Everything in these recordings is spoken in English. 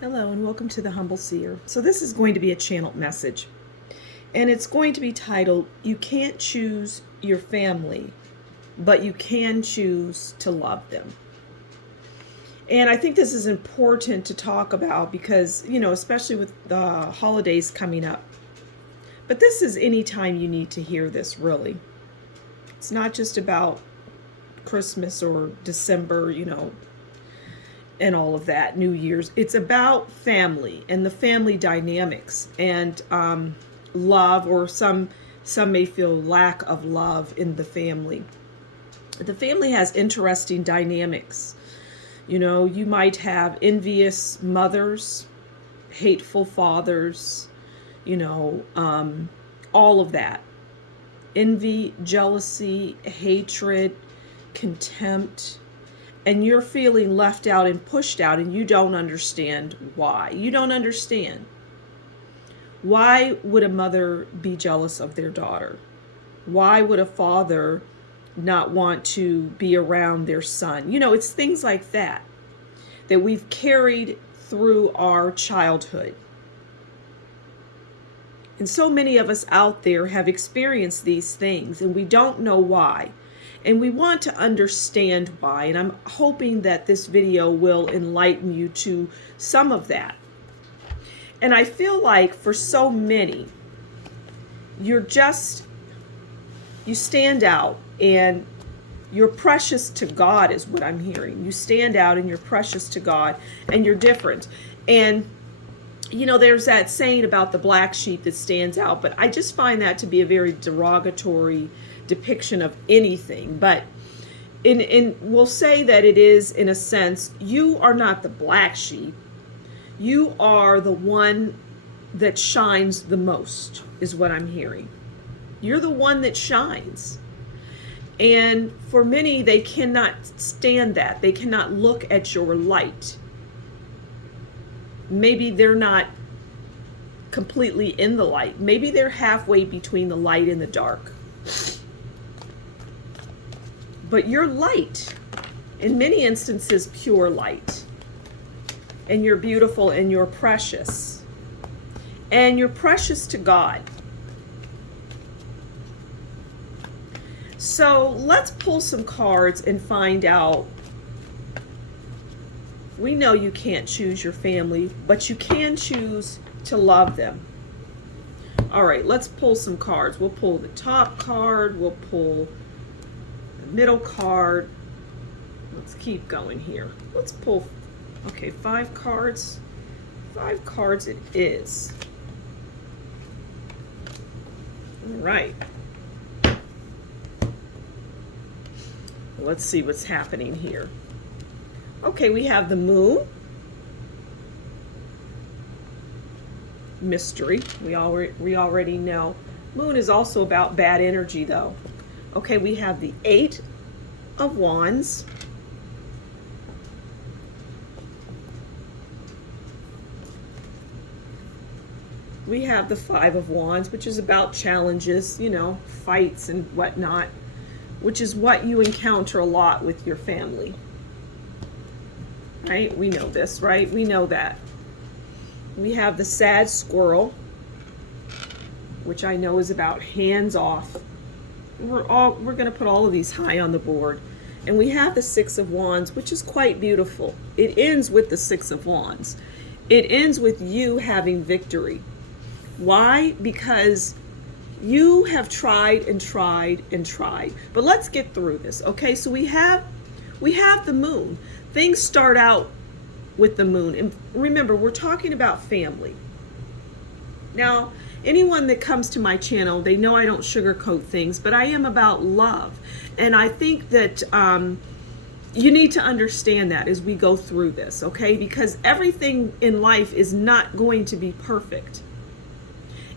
Hello and welcome to the Humble Seer. So this is going to be a channeled message, and it's going to be titled, You Can't Choose Your Family, but You Can Choose to Love Them. And I think this is important to talk about because, especially with the holidays coming up. But this is any time you need to hear this, really. It's not just about Christmas or December, and all of that, New Year's. It's about family and the family dynamics and love, or some may feel lack of love in the family. The family has interesting dynamics. You might have envious mothers, hateful fathers, all of that. Envy, jealousy, hatred, contempt, and you're feeling left out and pushed out, and you don't understand why. You don't understand. Why would a mother be jealous of their daughter? Why would a father not want to be around their son? It's things like that we've carried through our childhood. And so many of us out there have experienced these things, and we don't know why. And we want to understand why, and I'm hoping that this video will enlighten you to some of that. And I feel like for so many, you stand out and you're precious to God is what I'm hearing. You stand out and you're precious to God and you're different. And there's that saying about the black sheep that stands out, but I just find that to be a very derogatory depiction of anything. But we'll say that it is, in a sense, you are not the black sheep. You are the one that shines the most, is what I'm hearing. You're the one that shines. And for many, they cannot stand that. They cannot look at your light. Maybe they're not completely in the light. Maybe they're halfway between the light and the dark. But you're light, in many instances, pure light. And you're beautiful and you're precious. And you're precious to God. So let's pull some cards and find out. We know you can't choose your family, but you can choose to love them. All right, let's pull some cards. We'll pull the top card. We'll pull middle card. Let's keep going here. Let's pull, 5 cards. 5 cards it is. All right. Let's see what's happening here. Okay, we have the moon. Mystery. We already know. Moon is also about bad energy, though. Okay, we have the 8 of Wands. We have the 5 of Wands, which is about challenges, fights and whatnot, which is what you encounter a lot with your family. Right? We know this, right? We know that. We have the sad squirrel, which I know is about hands off. We're going to put all of these high on the board. And we have the 6 of Wands, which is quite beautiful. It ends with the 6 of Wands. It ends with you having victory. Why? Because you have tried and tried and tried. But let's get through this, okay? So we have the moon. Things start out with the moon. And remember, we're talking about family. Now, anyone that comes to my channel, they know I don't sugarcoat things, but I am about love. And I think that you need to understand that as we go through this, okay? Because everything in life is not going to be perfect.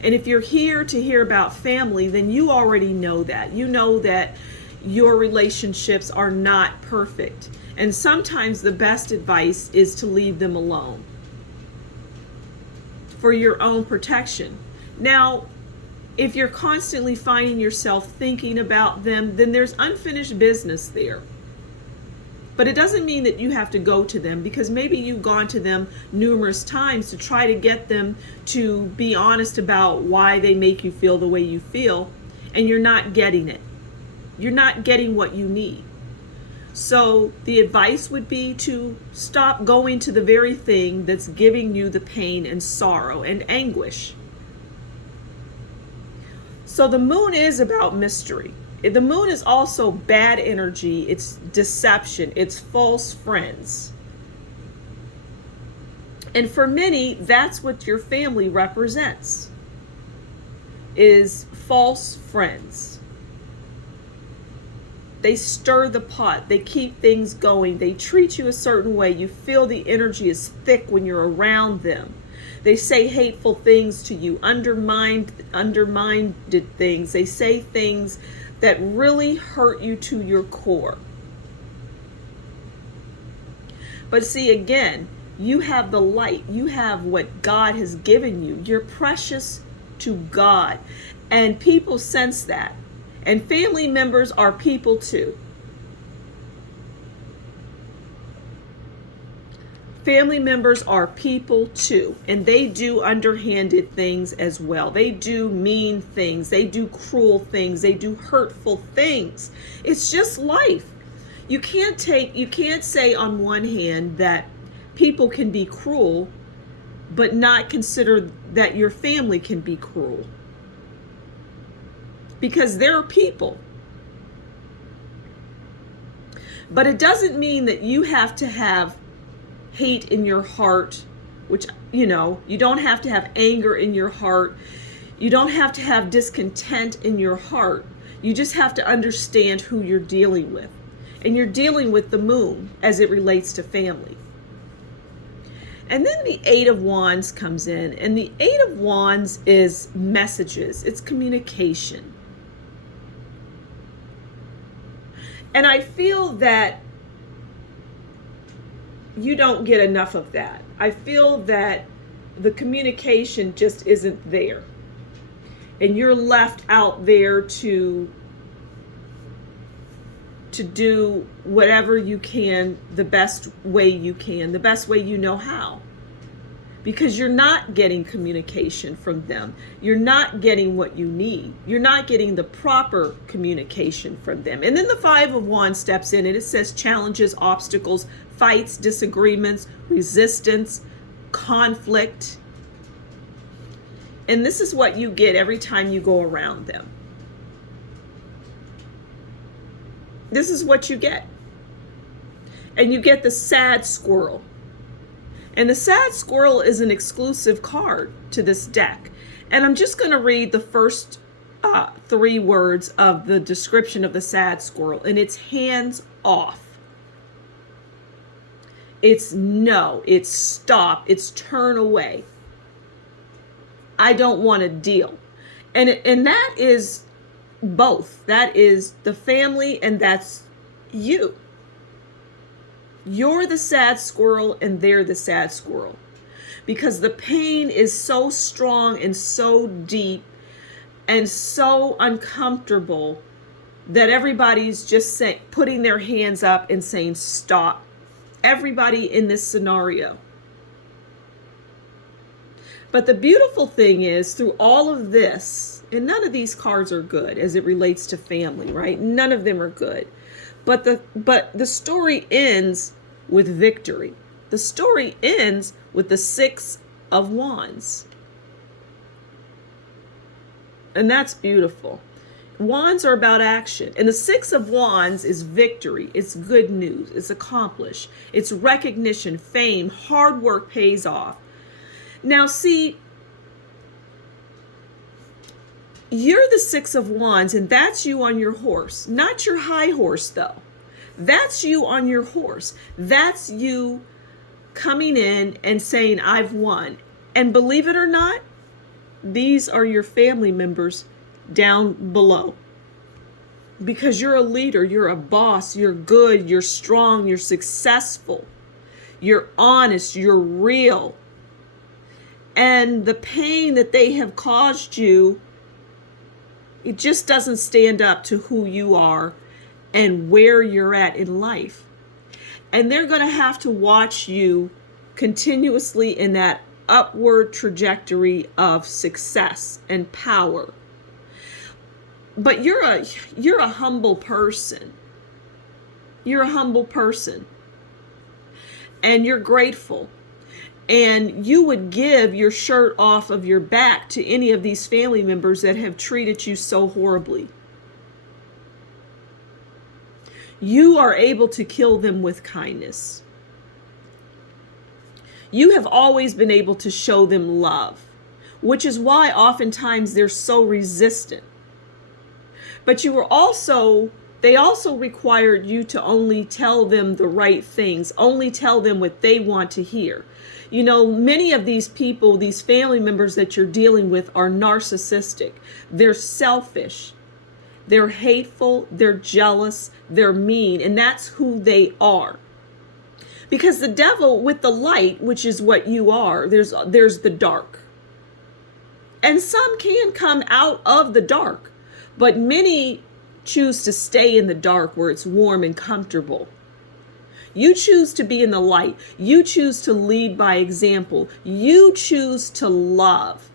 And if you're here to hear about family, then you already know that. You know that your relationships are not perfect. And sometimes the best advice is to leave them alone for your own protection. Now, if you're constantly finding yourself thinking about them, then there's unfinished business there. But it doesn't mean that you have to go to them, because maybe you've gone to them numerous times to try to get them to be honest about why they make you feel the way you feel, and you're not getting it. You're not getting what you need. So the advice would be to stop going to the very thing that's giving you the pain and sorrow and anguish. So the moon is about mystery. The moon is also bad energy, it's deception, it's false friends. And for many, that's what your family represents, is false friends. They stir the pot, they keep things going, they treat you a certain way, you feel the energy is thick when you're around them. They say hateful things to you, undermined things. They say things that really hurt you to your core. But see, again, you have the light. You have what God has given you. You're precious to God. And people sense that. And family members are people too. Family members are people too, and they do underhanded things as well. They do mean things, they do cruel things, they do hurtful things. It's just life. You can't say on one hand that people can be cruel, but not consider that your family can be cruel. Because they're people. But it doesn't mean that you have to have hate in your heart, which, you don't have to have anger in your heart. You don't have to have discontent in your heart. You just have to understand who you're dealing with. And you're dealing with the moon as it relates to family. And then the Eight of Wands comes in, and the Eight of Wands is messages, it's communication. And I feel that you don't get enough of that. I feel that the communication just isn't there. And you're left out there to do whatever you can, the best way you can, the best way you know how. Because you're not getting communication from them. You're not getting what you need. You're not getting the proper communication from them. And then the Five of Wands steps in, and it says challenges, obstacles, fights, disagreements, resistance, conflict. And this is what you get every time you go around them. This is what you get. And you get the sad squirrel. And the sad squirrel is an exclusive card to this deck. And I'm just going to read the first 3 words of the description of the sad squirrel. And it's hands off. It's no, it's stop, it's turn away. I don't want to deal. And that is both. That is the family, and that's you. You're the sad squirrel and they're the sad squirrel. Because the pain is so strong and so deep and so uncomfortable that everybody's just putting their hands up and saying stop. Everybody in this scenario. But the beautiful thing is, through all of this, and none of these cards are good as it relates to family, right? None of them are good. But the story ends with victory. The story ends with the Six of Wands. And that's beautiful. Wands are about action. And the Six of Wands is victory. It's good news. It's accomplished. It's recognition, fame, hard work pays off. Now see, you're the Six of Wands, and that's you on your horse. Not your high horse, though. That's you on your horse. That's you coming in and saying, I've won. And believe it or not, these are your family members down below. Because you're a leader, you're a boss, you're good, you're strong, you're successful, you're honest, you're real. And the pain that they have caused you, it just doesn't stand up to who you are and where you're at in life. And they're going to have to watch you continuously in that upward trajectory of success and power. But you're a humble person. You're a humble person. And you're grateful. And you would give your shirt off of your back to any of these family members that have treated you so horribly. You are able to kill them with kindness. You have always been able to show them love, which is why oftentimes they're so resistant. But they also required you to only tell them the right things, only tell them what they want to hear. You know, many of these people, these family members that you're dealing with are narcissistic. They're selfish. They're hateful. They're jealous. They're mean. And that's who they are. Because the devil with the light, which is what you are, there's the dark. And some can come out of the dark. But many choose to stay in the dark where it's warm and comfortable. You choose to be in the light. You choose to lead by example. You choose to love.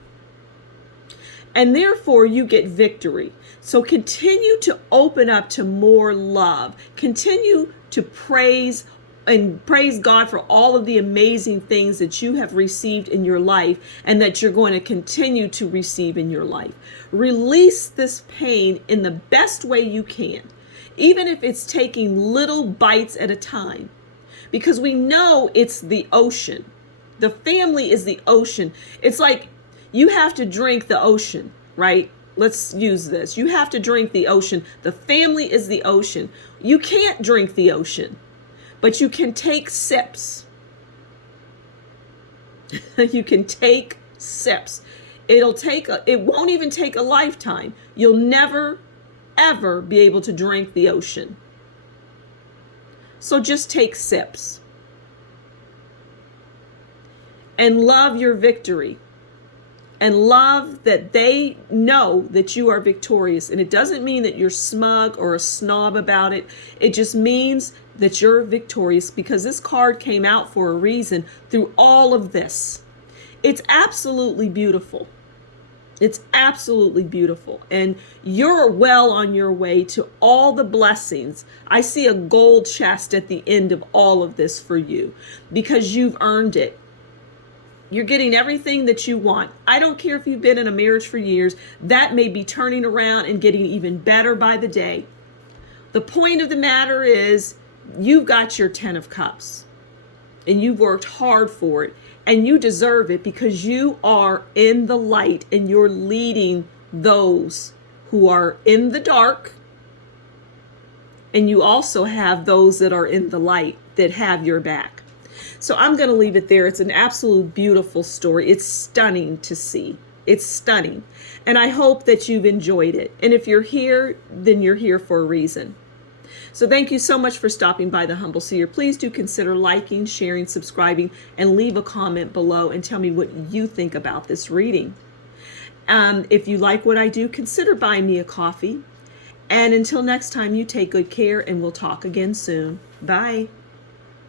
And therefore you get victory. So continue to open up to more love. Continue to praise God for all of the amazing things that you have received in your life and that you're going to continue to receive in your life. Release this pain in the best way you can, even if it's taking little bites at a time, because we know it's the ocean. The family is the ocean. It's like you have to drink the ocean, right? Let's use this. You have to drink the ocean. The family is the ocean. You can't drink the ocean, but you can take sips. You can take sips. It won't even take a lifetime. You'll never, ever be able to drink the ocean. So just take sips. And love your victory. And love that they know that you are victorious. And it doesn't mean that you're smug or a snob about it. It just means that you're victorious, because this card came out for a reason through all of this. It's absolutely beautiful. It's absolutely beautiful. And you're well on your way to all the blessings. I see a gold chest at the end of all of this for you, because you've earned it. You're getting everything that you want. I don't care if you've been in a marriage for years. That may be turning around and getting even better by the day. The point of the matter is, you've got your 10 of Cups. And you've worked hard for it. And you deserve it, because you are in the light and you're leading those who are in the dark. And you also have those that are in the light that have your back. So I'm going to leave it there. It's an absolute beautiful story. It's stunning to see. It's stunning. And I hope that you've enjoyed it. And if you're here, then you're here for a reason. So thank you so much for stopping by the Humble Seer. Please do consider liking, sharing, subscribing, and leave a comment below and tell me what you think about this reading. If you like what I do, consider buying me a coffee. And until next time, you take good care, and we'll talk again soon. Bye.